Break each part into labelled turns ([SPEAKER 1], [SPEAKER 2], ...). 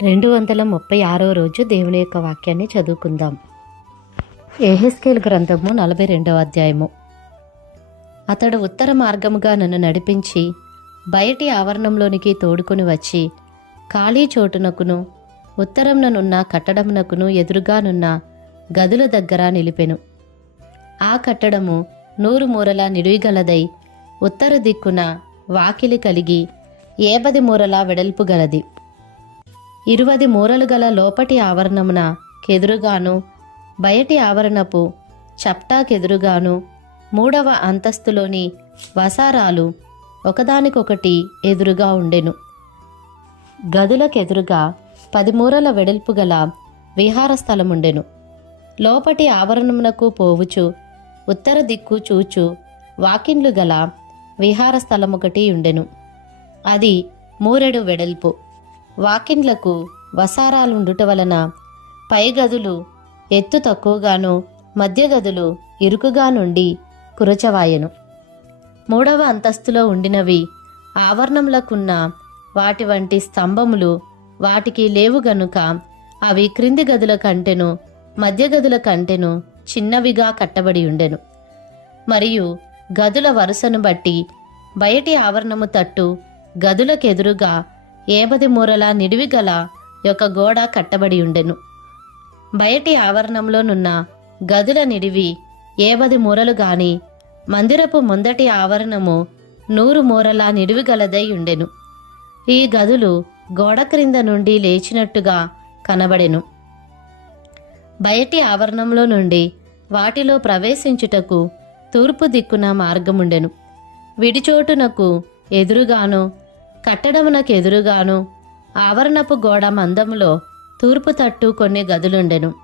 [SPEAKER 1] రెండు వందల ముప్పై ఆరో రోజు దేవుని యొక్క వాక్యాన్ని చదువుకుందాం. ఏహెస్కేల్ గ్రంథము నలభై రెండవ అధ్యాయము. అతడు ఉత్తర మార్గముగా నన్ను నడిపించి బయటి ఆవరణంలోనికి తోడుకొని వచ్చి ఖాళీ చోటునకును ఉత్తరంననున్న కట్టడమునకును ఎదురుగానున్న గదుల దగ్గర నిలిపెను. ఆ కట్టడము నూరు మూరల నిడివిగలదై ఉత్తర దిక్కున వాకిలి కలిగి ఏబది మూరల వెడల్పు గలది. ఇరువది మూరలు గల లోపటి ఆవరణమున కెదురుగాను బయటి ఆవరణపు చప్టాకెదురుగాను మూడవ అంతస్తులోని వసారాలు ఒకదానికొకటి ఎదురుగా ఉండెను. గదులకెదురుగా పది మూరల వెడల్పు గల విహార స్థలముండెను. లోపటి ఆవరణమునకు పోవుచు ఉత్తర దిక్కు చూచు వాకిన్లు గల విహారస్థలమొకటి ఉండెను. అది మూరెడు వెడల్పు. వాకిన్లకు వసారాలుండుట వలన పై గదులు ఎత్తు తక్కువగాను మధ్య గదులు ఇరుకుగా నుండి కురచవాయెను. మూడవ అంతస్తులో ఉండినవి ఆవరణములకున్న వాటి వంటి స్తంభములు వాటికి లేవు గనుక అవి క్రింది గదుల కంటెను మధ్య గదుల కంటెను చిన్నవిగా కట్టబడి ఉండెను మరియు గదుల వరుసను బట్టి బయటి ఆవరణము తట్టు గదులకెదురుగా ఏబది మూరల నిడివిగల యొక్క గోడ కట్టబడి ఉండెను. బయటి ఆవరణంలోనున్న గదుల నిడివి ఏబది మూరలు గాని మందిరపు ముందటి ఆవరణము నూరు మూరల నిడివి గలదై ఉండెను. ఈ గదులు గోడ క్రింద నుండి లేచినట్టుగా కనబడెను. బయటి ఆవరణంలో నుండి వాటిలో ప్రవేశించుటకు తూర్పు దిక్కున మార్గముండెను. విడిచోటునకు ఎదురుగాను కట్టడమునకు ఎదురుగాను. ఆవరణపు గోడ మందములో తూర్పు తట్టు కొన్ని గదులుండెను.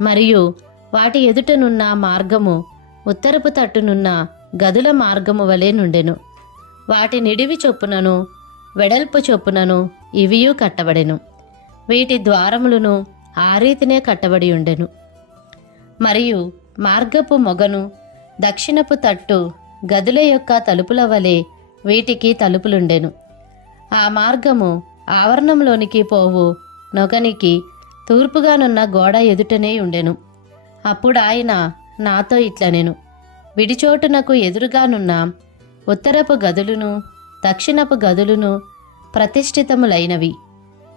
[SPEAKER 1] మరియు వాటి ఎదుటనున్న మార్గము ఉత్తరపు తట్టునున్న గదుల మార్గము వలె నుండెను. వాటి నిడివి చొప్పునను వెడల్పు చొప్పునను ఇవియూ కట్టబడెను. వీటి ద్వారములను ఆ రీతినే కట్టబడి ఉండెను. మరియు మార్గపు మొగను దక్షిణపు తట్టు గదుల యొక్క తలుపుల వలె వీటికి తలుపులుండెను. ఆ మార్గము ఆవరణంలోనికి పోవు. నొగనికి తూర్పుగానున్న గోడ ఎదుటనే ఉండెను. అప్పుడు ఆయన నాతో ఇట్లనెను. విడిచోటునకు ఎదురుగానున్న ఉత్తరపు గదులును దక్షిణపు గదులును ప్రతిష్ఠితములైనవి.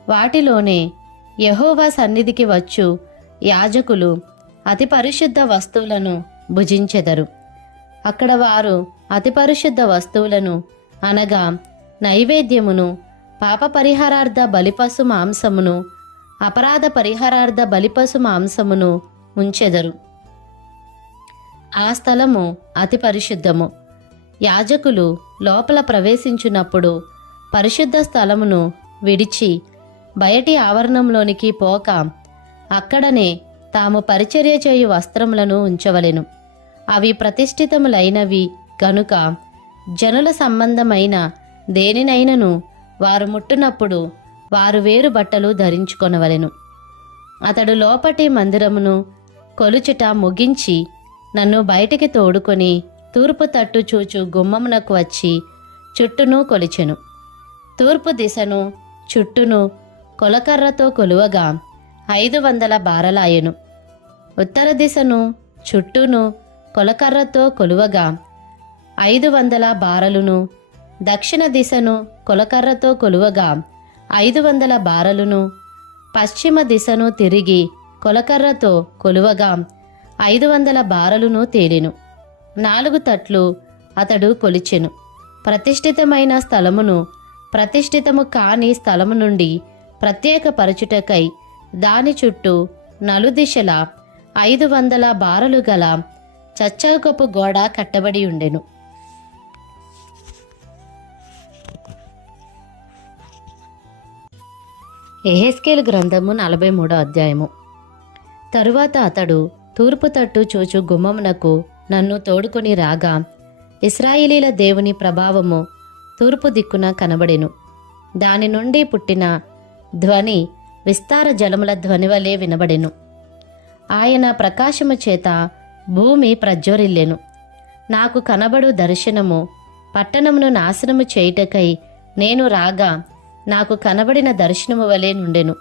[SPEAKER 1] వాటిలోనే యహోవా సన్నిధికి వచ్చు యాజకులు అతి పరిశుద్ధ వస్తువులను భుజించెదరు. అక్కడ వారు అతి పరిశుద్ధ వస్తువులను అనగా నైవేద్యమును పాప పరిహారార్థ బలిపశు మాంసమును అపరాధ పరిహారార్థ బలిపశు మాంసమును ఉంచెదరు ఆ స్థలము అతి పరిశుద్ధము. యాజకులు లోపల ప్రవేశించున్నప్పుడు పరిశుద్ధ స్థలమును విడిచి బయటి ఆవరణంలోనికి పోక అక్కడనే తాము పరిచర్య చేయు వస్త్రములను ఉంచవలెను. అవి ప్రతిష్ఠితములైనవి గనుక జనుల సంబంధమైన దేనినైనను వారు ముట్టునప్పుడు వారు వేరు బట్టలు ధరించుకొనవలెను. అతడు లోపటి మందిరమును కొలుచుట ముగించి నన్ను బయటికి తోడుకొని తూర్పు తట్టు చూచు గుమ్మమునకు వచ్చి చుట్టూను కొలిచెను. తూర్పు దిశను చుట్టూను కొలకర్రతో కొలువగా ఐదు వందల బారలాయెను. ఉత్తర దిశను చుట్టూను కొలకర్రతో కొలువగా ఐదు వందల బారలును దక్షిణ దిశను కొలకర్రతో కొలువగా ఐదు వందల బారలును పశ్చిమ దిశను తిరిగి కొలకర్రతో కొలువగా ఐదు వందల బారలును తేలిను. నాలుగు తట్లు అతడు కొలిచెను. ప్రతిష్ఠితమైన స్థలమును ప్రతిష్ఠితము కాని స్థలము నుండి ప్రత్యేకపరచుటకై దాని చుట్టూ నలుదిశల ఐదు వందల బారలు గల చచ్చకపు గోడ కట్టబడి ఉండెను. ఎహెస్కేల్ గ్రంథము నలభై మూడో అధ్యాయము. తరువాత అతడు తూర్పు తట్టు చూచు గుమ్మమునకు నన్ను తోడుకొని రాగా ఇస్రాయిలీల దేవుని ప్రభావము తూర్పు దిక్కున కనబడెను. దాని నుండి పుట్టిన ధ్వని విస్తార జలముల ధ్వని వలె వినబడెను. ఆయన ప్రకాశము చేత భూమి ప్రజ్వరిల్లెను. నాకు కనబడు దర్శనము పట్టణమును నాశనము చేయుటకై నేను రాగా నాకు కనబడిన దర్శనము వలె నుండెను.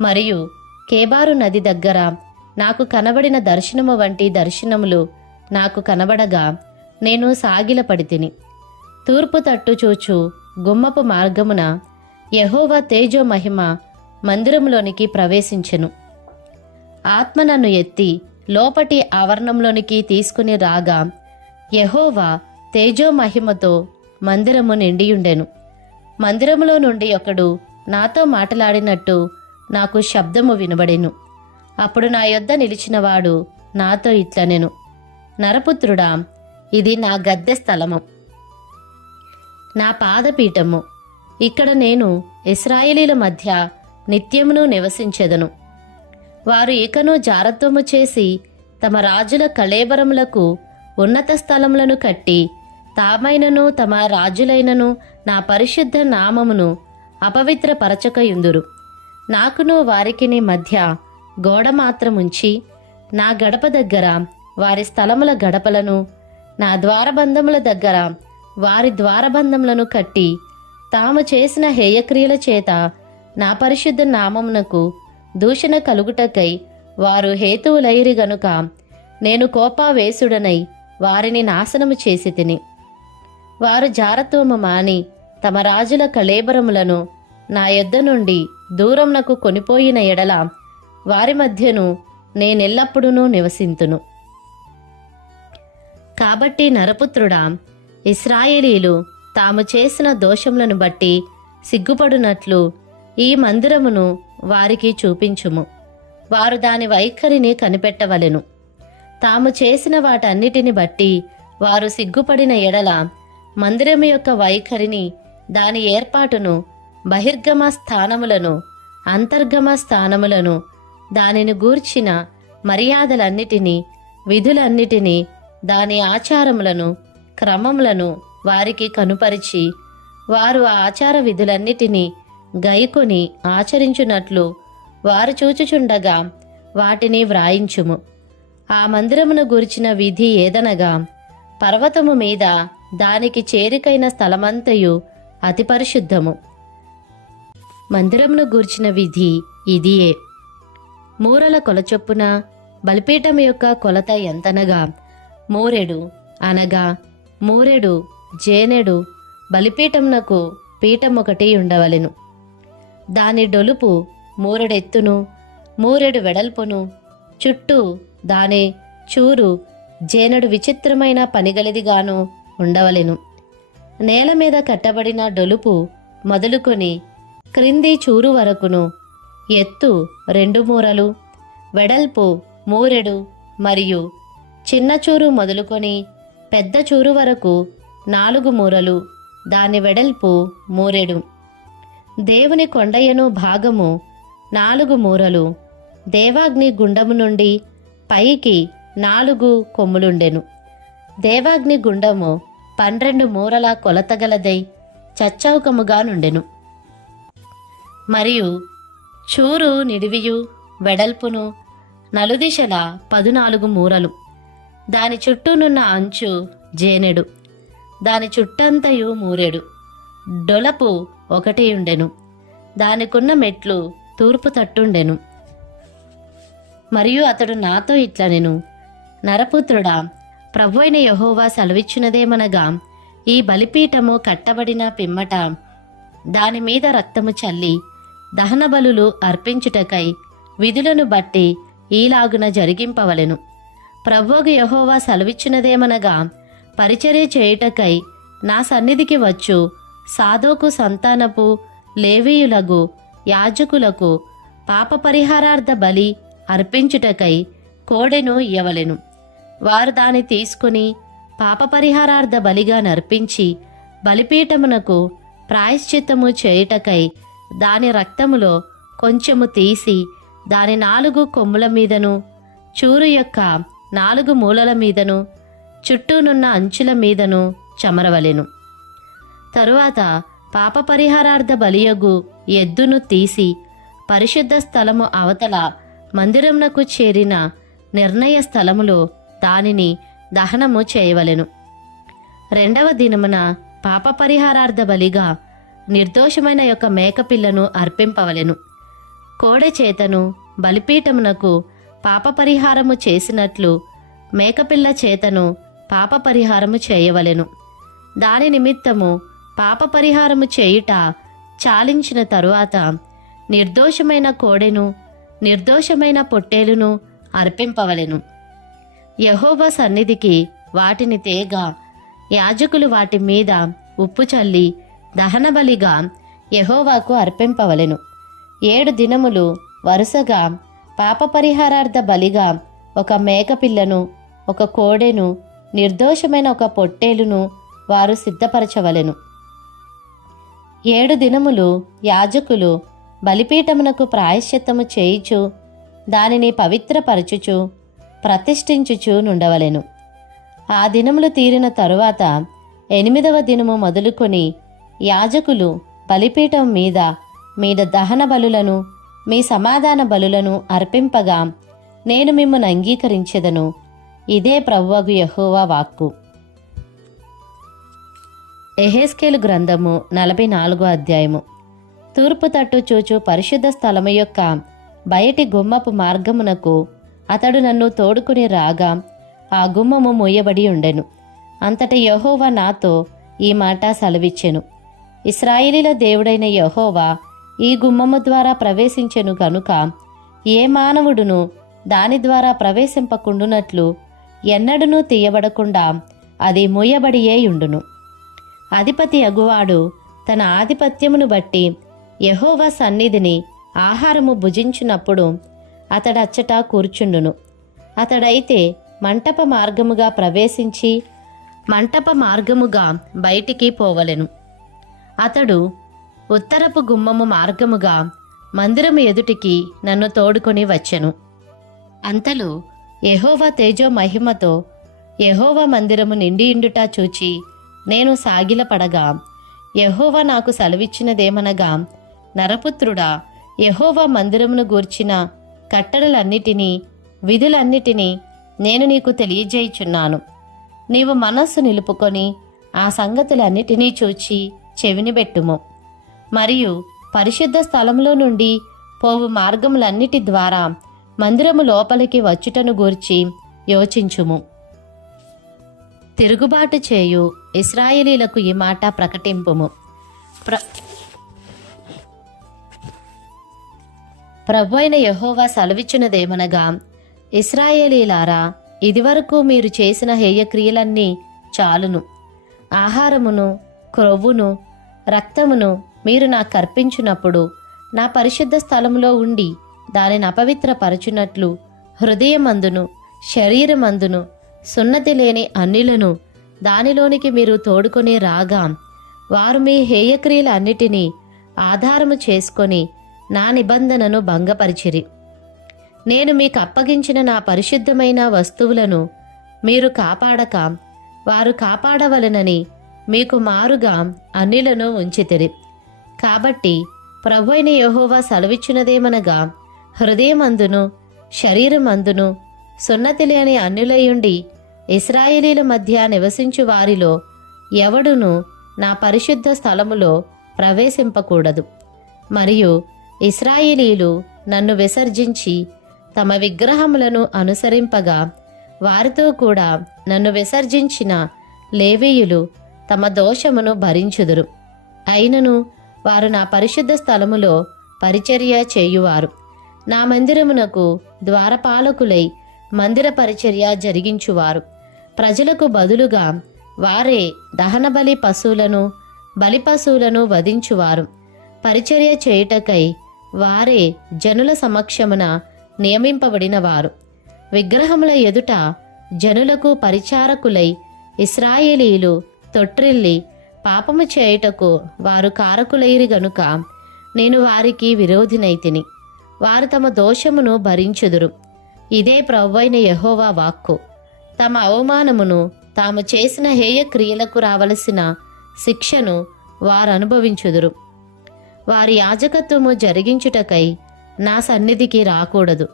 [SPEAKER 1] మరియు కేబారు నది దగ్గర నాకు కనబడిన దర్శనము వంటి దర్శనములు నాకు కనబడగా నేను సాగిలపడితిని. తూర్పు తట్టు చూచు గుమ్మపు మార్గమున యహోవా తేజో మహిమ మందిరంలోనికి ప్రవేశించెను. ఆత్మ నన్ను ఎత్తి లోపటి ఆవరణంలోనికి తీసుకుని రాగా యహోవా తేజో మహిమతో మందిరము నిండియుండెను. మందిరములో నుండి ఒకడు నాతో మాట్లాడినట్టు నాకు శబ్దము వినబడెను. అప్పుడు నా యొద్ద నిలిచినవాడు నాతో ఇట్లనెను. నరపుత్రుడా ఇది నా గద్దె స్థలము. నా పాదపీఠము. ఇక్కడ నేను ఇస్రాయేలీల మధ్య నిత్యమును నివసించెదను. వారు ఇకను జారత్వము చేసి తమ రాజుల కళేబరములకు ఉన్నత స్థలములను కట్టి తామైనను తమ రాజులైనను నా పరిశుద్ధ నామమును అపవిత్రపరచకయుందురు. నాకును వారికిని మధ్య గోడ మాత్రముంచి నా గడప దగ్గర వారి స్థలముల గడపలను నా ద్వారబంధముల దగ్గర వారి ద్వారబంధములను కట్టి తాము చేసిన హేయక్రియల చేత నా పరిశుద్ధ నామమునకు దూషణ కలుగుటకై వారు హేతువులైరి గనుక నేను కోపావేశుడనై వారిని నాశనము చేసి తిని. వారు జారత్వము మాని తమ రాజుల కళేబరములను నా యొద్ద నుండి దూరంనకు కొనిపోయిన ఎడల వారి మధ్యను నేనెల్లప్పుడూ నివసింతును. కాబట్టి నరపుత్రుడా ఇస్రాయేలీలు తాము చేసిన దోషములను బట్టి సిగ్గుపడునట్లు ఈ మందిరమును వారికి చూపించుము. వారు దాని వైఖరిని కనిపెట్టవలెను. తాము చేసిన వాటన్నిటిని బట్టి వారు సిగ్గుపడిన ఎడల మందిరం యొక్క వైఖరిని దాని ఏర్పాటును బహిర్గమ స్థానములను అంతర్గమ స్థానములను దానిని గూర్చిన మర్యాదలన్నిటినీ విధులన్నిటినీ దాని ఆచారములను క్రమములను వారికి కనుపరిచి వారు ఆ ఆచార విధులన్నిటినీ గైకొని ఆచరించున్నట్లు వారు చూచుచుండగా వాటిని వ్రాయించుము. ఆ మందిరమును గురిచిన విధి ఏదనగా పర్వతము మీద దానికి చేరికైన స్థలమంతయు అతి పరిశుద్ధము. మందిరమును గూర్చిన విధి ఇదియే. మూరల కొలచొప్పున బలిపీఠం యొక్క కొలత ఎంతనగా? మూరెడు అనగా మూరెడు జేనెడు బలిపీఠమునకు పీఠం ఒకటి ఉండవలెను. దాని డొలుపు మూరెడెత్తును మూరెడు వెడల్పును చుట్టూ దాని చూరు జేనెడు విచిత్రమైన పనిగలిదిగాను ఉండవలెను. నేల మీద కట్టబడిన డొలుపు మొదలుకొని క్రింది చూరు వరకును ఎత్తు రెండు మూరలు వెడల్పు మూరెడు మరియు చిన్న చూరు మొదలుకొని పెద్ద చూరు వరకు నాలుగు మూరలు దాని వెడల్పు మూరెడు. దేవుని కొండయను భాగము నాలుగు మూరలు దేవాగ్ని గుండము నుండి పైకి నాలుగు కొమ్ములుండెను. దేవాగ్ని గుండము పన్నెండు మూరల కొలతగలదై చచ్చౌకముగా నుండెను. మరియు చూరు నిడివియు వెడల్పును నలుదిశల పదునాలుగు మూరలు. దాని చుట్టూనున్న అంచు జేనెడు. దాని చుట్టంతయు మూరెడు. డొలపు ఒకటి ఉండెను. దానికున్న మెట్లు తూర్పు తట్టుండెను. మరియు అతడు నాతో ఇట్లనెను. నరపుత్రుడా ప్రభు అయిన యహోవా సెలవిచ్చినదేమనగా ఈ బలిపీఠము కట్టబడిన పిమ్మట దాని మీద రక్తము చల్లి దహన బలులు అర్పించుటకై విధులను బట్టి ఈలాగున జరిగింపవలెను. ప్రభువుకు యహోవా సెలవిచ్చినదేమనగా పరిచర్య చేయుటకై నా సన్నిధికి వచ్చు సాధోకు సంతానపు లేవీయులకు యాజకులకు పాప పరిహారార్థ బలి అర్పించుటకై కోడెను ఇయ్యవలెను. వారు దాన్ని తీసుకుని పాప పరిహారార్థ బలిగా నర్పించి బలిపీఠమునకు ప్రాయశ్చిత్తము చేయుటకై దాని రక్తములో కొంచెము తీసి దాని నాలుగు కొమ్ముల మీదను చూరు యొక్క నాలుగు మూలల మీదను చుట్టూనున్న అంచుల మీదను చమరవలెను. తరువాత పాప పరిహారార్థ బలియగు ఎద్దును తీసి పరిశుద్ధ స్థలము అవతల మందిరమునకు చేరిన నిర్ణయ స్థలములో దానిని దహనము చేయవలెను. రెండవ దినమున పాప పరిహారార్థ బలిగా నిర్దోషమైన యొక్క మేకపిల్లను అర్పింపవలెను. కోడె చేతను బలిపీఠమునకు పాప పరిహారము చేసినట్లు మేకపిల్ల చేతను పాప పరిహారము చేయవలెను. దాని నిమిత్తము పాప పరిహారము చేయుట చాలించిన తరువాత నిర్దోషమైన కోడెను నిర్దోషమైన పొట్టేలును అర్పింపవలెను. యహోవా సన్నిధికి వాటిని తేగా. యాజకులు వాటి మీద ఉప్పు చల్లి దహనబలిగా యహోవాకు అర్పింపవలెను. ఏడు దినములు వరుసగా పాప పరిహారార్థ బలిగా ఒక మేకపిల్లను ఒక కోడెను నిర్దోషమైన ఒక పొట్టేలును వారు సిద్ధపరచవలెను. ఏడు దినములు యాజకులు బలిపీఠమునకు ప్రాయశ్చిత్తము చేయుచు దానిని పవిత్రపరచుచు ప్రతిష్ఠించుచు నుండవలెను ఆ దినములు తీరిన తరువాత ఎనిమిదవ దినము మొదలుకొని యాజకులు బలిపీఠం మీద మీద దహన బలులను మీ సమాధాన బలులను అర్పింపగా నేను మిమ్మల్ని అంగీకరించెదను. ఇదే ప్రభువగు యహోవా వాక్కు. ఎహెస్కేలు గ్రంథము నలభై నాలుగో అధ్యాయము. తూర్పు తట్టు చూచు పరిశుద్ధ స్థలము యొక్క బయటి గుమ్మపు మార్గమునకు అతడు నన్ను తోడుకుని రాగా ఆ గుమ్మము మూయబడి ఉండెను. అంతట యహోవా నాతో ఈ మాట సెలవిచ్చెను. ఇస్రాయిలీల దేవుడైన యహోవా ఈ గుమ్మము ద్వారా ప్రవేశించెను గనుక ఏ మానవుడును దాని ద్వారా ప్రవేశింపకుండునట్లు ఎన్నడనూ తీయబడకుండా అది మూయబడియే ఉండును. అధిపతి అగువాడు తన ఆధిపత్యమును బట్టి యహోవా సన్నిధిని ఆహారము భుజించినప్పుడు అతడచ్చట కూర్చుండును. అతడైతే మంటప మార్గముగా ప్రవేశించి మంటప మార్గముగా బయటికి పోవలెను. అతడు ఉత్తరపు గుమ్మము మార్గముగా మందిరము ఎదుటికి నన్ను తోడుకొని వచ్చెను. అంతలో యహోవా తేజో మహిమతో యహోవా మందిరము నిండియుండుట చూచి నేను సాగిలపడగా యహోవా నాకు సెలవిచ్చినదేమనగా నరపుత్రుడా యహోవా మందిరమును గూర్చిన కట్టడలన్నిటినీ విధులన్నిటినీ నేను నీకు తెలియజేయుచున్నాను. నీవు మనస్సు నిలుపుకొని ఆ సంగతులన్నిటినీ చూచి చెవినిబెట్టుము మరియు పరిశుద్ధ స్థలంలో నుండి పోవు మార్గములన్నిటి ద్వారా మందిరము లోపలికి వచ్చుటను గూర్చి యోచించుము. తిరుగుబాటు చేయు ఇస్రాయేలీలకు ఈ మాట ప్రకటింపుము. ప్ర ప్రభు అయిన యహోవా సెలవిచ్చినదేమనగా ఇస్రాయేలీలారా ఇదివరకు మీరు చేసిన హేయక్రియలన్నీ చాలును. ఆహారమును క్రొవ్వును రక్తమును మీరు నాకు కర్పించినప్పుడు నా పరిశుద్ధ స్థలములో ఉండి దానిని అపవిత్రపరచునట్లు హృదయమందును శరీరమందును సున్నతి లేని అన్నిలను దానిలోనికి మీరు తోడుకొని రాగా వారు మీ హేయక్రియలన్నిటినీ ఆధారము చేసుకొని నా నిబంధనను భంగపరిచిరి. నేను మీకు అప్పగించిన నా పరిశుద్ధమైన వస్తువులను మీరు కాపాడక వారు కాపాడవలనని మీకు మారుగా అన్నిలను ఉంచితిరి. కాబట్టి ప్రభు అయిన యహోవా సెలవిచ్చినదేమనగా హృదయమందును శరీరమందును సున్నతి లేని అన్యులయుండి ఇస్రాయేలీల మధ్య నివసించు వారిలో ఎవడును నా పరిశుద్ధ స్థలములో ప్రవేశింపకూడదు. మరియు ఇస్రాయేలీలు నన్ను విసర్జించి తమ విగ్రహములను అనుసరింపగా వారితో కూడా నన్ను విసర్జించిన లేవీయులు తమ దోషమును భరించుదురు. అయినను వారు నా పరిశుద్ధ స్థలములో పరిచర్య చేయువారు. నా మందిరమునకు ద్వారపాలకులై మందిర పరిచర్య జరిగించువారు. ప్రజలకు బదులుగా వారే దహనబలి పశువులను బలి పశువులను వధించువారు. పరిచర్య చేయుటకై వారే జనుల సమక్షమున నియమింపబడిన వారు. విగ్రహముల ఎదుట జనులకు పరిచారకులై ఇస్రాయేలీలు తొట్రిల్లి పాపము చేయుటకు వారు కారకులైరి గనుక నేను వారికి విరోధినైతిని వారు తమ దోషమును భరించుదురు. ఇదే ప్రవ్వైన యహోవా వాక్కు. తమ అవమానమును తాము చేసిన హేయ క్రియలకు రావలసిన శిక్షను వారు అనుభవించుదురు. వారి యాజకత్వము జరిగించుటకై నా సన్నిధికి రాకూడదు.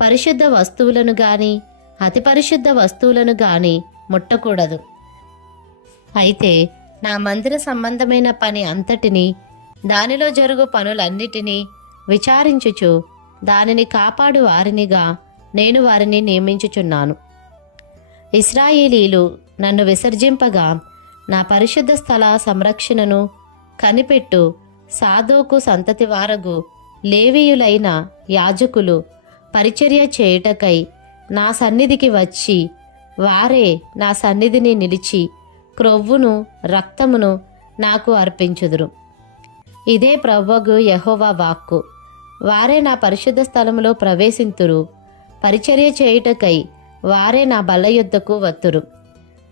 [SPEAKER 1] పరిశుద్ధ వస్తువులను గాని అతి పరిశుద్ధ వస్తువులను గాని ముట్టకూడదు. అయితే నా మందిర సంబంధమైన పని అంతటిని దానిలో జరుగు పనులన్నిటినీ విచారించుచు దానిని కాపాడు వారినిగా నేను వారిని నియమించుచున్నాను. ఇస్రాయేలీలు నన్ను విసర్జింపగా నా పరిశుద్ధ స్థల సంరక్షణను కనిపెట్టు సాధోకు సంతతి వారగు లేవీయులైన యాజకులు పరిచర్య చేయుటకై నా సన్నిధికి వచ్చి వారే నా సన్నిధిని నిలిచి క్రొవ్వును రక్తమును నాకు అర్పించుదురు. ఇదే ప్రవ్వగు యహోవా వాక్కు. వారే నా పరిశుద్ధ స్థలములో ప్రవేశింతురు. పరిచర్య చేయుటకై వారే నా బల్ల యుద్ధకు వత్తురు.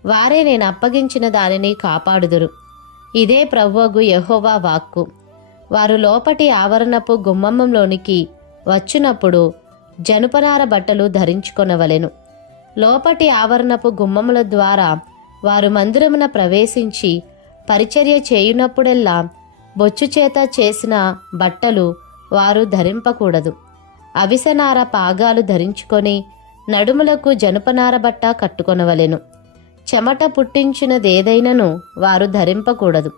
[SPEAKER 1] వారే నేను అప్పగించిన దానిని కాపాడుదురు. ఇదే ప్రవ్వగు యహోవా వాక్కు. వారు లోపటి ఆవరణపు గుమ్మమ్మంలోనికి వచ్చినప్పుడు జనుపనార బట్టలు ధరించుకొనవలెను. లోపటి ఆవరణపు గుమ్మముల ద్వారా వారు మందిరమున ప్రవేశించి పరిచర్య చేయునప్పుడెల్లా బొచ్చు చేత చేసిన బట్టలు వారు ధరింపకూడదు. అవిసనార పాగాలు ధరించుకొని నడుములకు జనుపనార బట్ట కట్టుకొనవలెను. చెమట పుట్టించినదేదైనను వారు ధరింపకూడదు.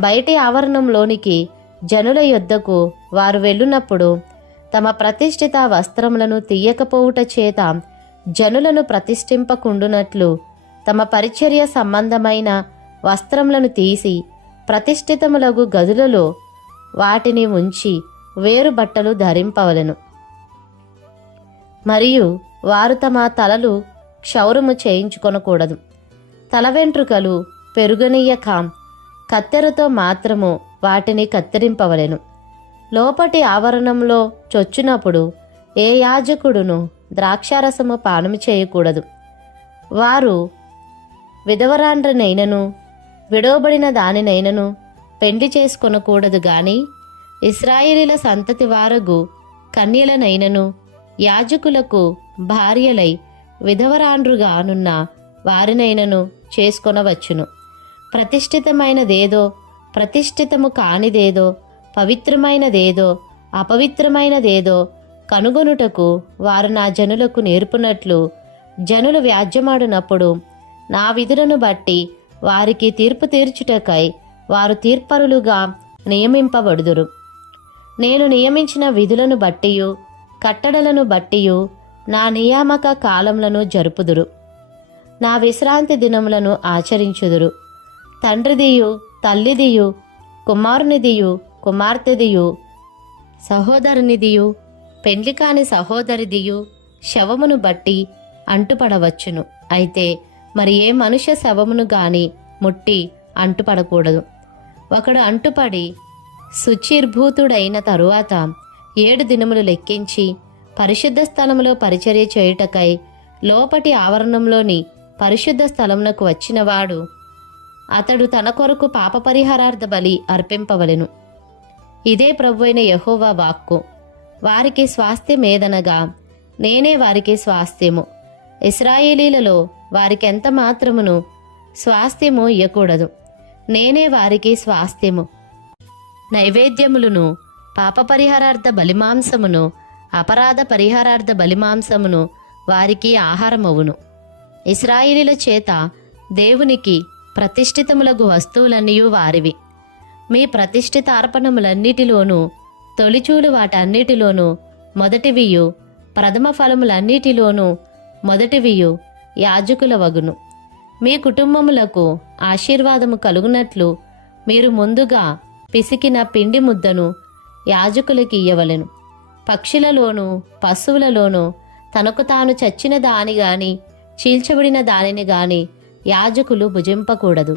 [SPEAKER 1] బయటి ఆవరణంలోనికి జనుల యొద్దకు వారు వెళ్ళునప్పుడు తమ ప్రతిష్ఠిత వస్త్రములను తీయకపోవుట చేత జనులను ప్రతిష్ఠింపకుండునట్లు తమ పరిచర్య సంబంధమైన వస్త్రములను తీసి ప్రతిష్ఠితములగు గదులలో వాటిని ఉంచి వేరు బట్టలు ధరింపవలెను. మరియు వారు తమ తలలు క్షౌరము చేయించుకొనకూడదు. తల వెంట్రుకలు పెరుగనీయక కత్తెరతో మాత్రము వాటిని కత్తిరింపవలెను. లోపటి ఆవరణంలో చొచ్చునప్పుడు ఏ యాజకుడును ద్రాక్షారసము పానము చేయకూడదు. వారు విధవరాండ్రనైనను విడవబడిన దానినైనను పెండ్లి చేసుకొనకూడదు గాని ఇస్రాయేలీల సంతతి వారగు కన్యలనైనను యాజకులకు భార్యలై విధవరాండ్రుగానున్న వారినైనను చేసుకొనవచ్చును. ప్రతిష్ఠితమైనదేదో ప్రతిష్ఠితము కానిదేదో పవిత్రమైనదేదో అపవిత్రమైనదేదో కనుగొనుటకు వారు నా జనులకు నేర్పునట్లు జనులు వ్యాజ్యమాడినప్పుడు నా విధులను బట్టి వారికి తీర్పు తీర్చుటకై వారు తీర్పరులుగా నియమింపబడుదురు. నేను నియమించిన విధులను బట్టియు కట్టడలను బట్టియు నా నియామక కాలములను జరుపుదురు. నా విశ్రాంతి దినములను ఆచరించుదురు. తండ్రిదియు తల్లిదియు కుమారునిదియు కుమార్తెదియు సహోదరునిదియు పెండ్లి కాని సహోదరిదియు శవమును బట్టి అంటుపడవచ్చును. అయితే మరి ఏ మనుష్య శవమును గాని ముట్టి అంటుపడకూడదు. ఒకడు అంటుపడి శుచిర్భూతుడైన తరువాత ఏడు దినములు లెక్కించి పరిశుద్ధ స్థలములో పరిచర్య చేయుటకై లోపటి ఆవరణంలోని పరిశుద్ధ స్థలమునకు వచ్చినవాడు అతడు తన కొరకు పాప పరిహారార్థ బలి అర్పింపవలెను. ఇదే ప్రభువైన యహోవా వాక్కు. వారికి స్వాస్థ్యమేదనగా నేనే వారికి స్వాస్థ్యము. ఇస్రాయేలీలలో వారికి ఎంత మాత్రమును స్వాస్థ్యము ఇయ్యకూడదు. నేనే వారికి స్వాస్థ్యము. నైవేద్యములను పాప పరిహారార్థ బలిమాంసమును అపరాధ పరిహారార్థ బలిమాంసమును వారికి ఆహారమవును ఇస్రాయిలీల చేత దేవునికి ప్రతిష్ఠితములకు వస్తువులన్నీ వారివి. మీ ప్రతిష్ఠిత అర్పణములన్నిటిలోనూ తొలిచూలు వాటన్నిటిలోనూ మొదటివియు ప్రథమ ఫలములన్నిటిలోనూ మొదటివియు యాజకుల వగును. మీ కుటుంబములకు ఆశీర్వాదము కలుగునట్లు మీరు ముందుగా పిసికిన పిండి ముద్దను యాజకులకి ఇయ్యవలెను. పక్షులలోనూ పశువులలోనూ తనకు తాను చచ్చిన దాని గాని చీల్చబడిన దానిని గాని యాజకులు భుజింపకూడదు.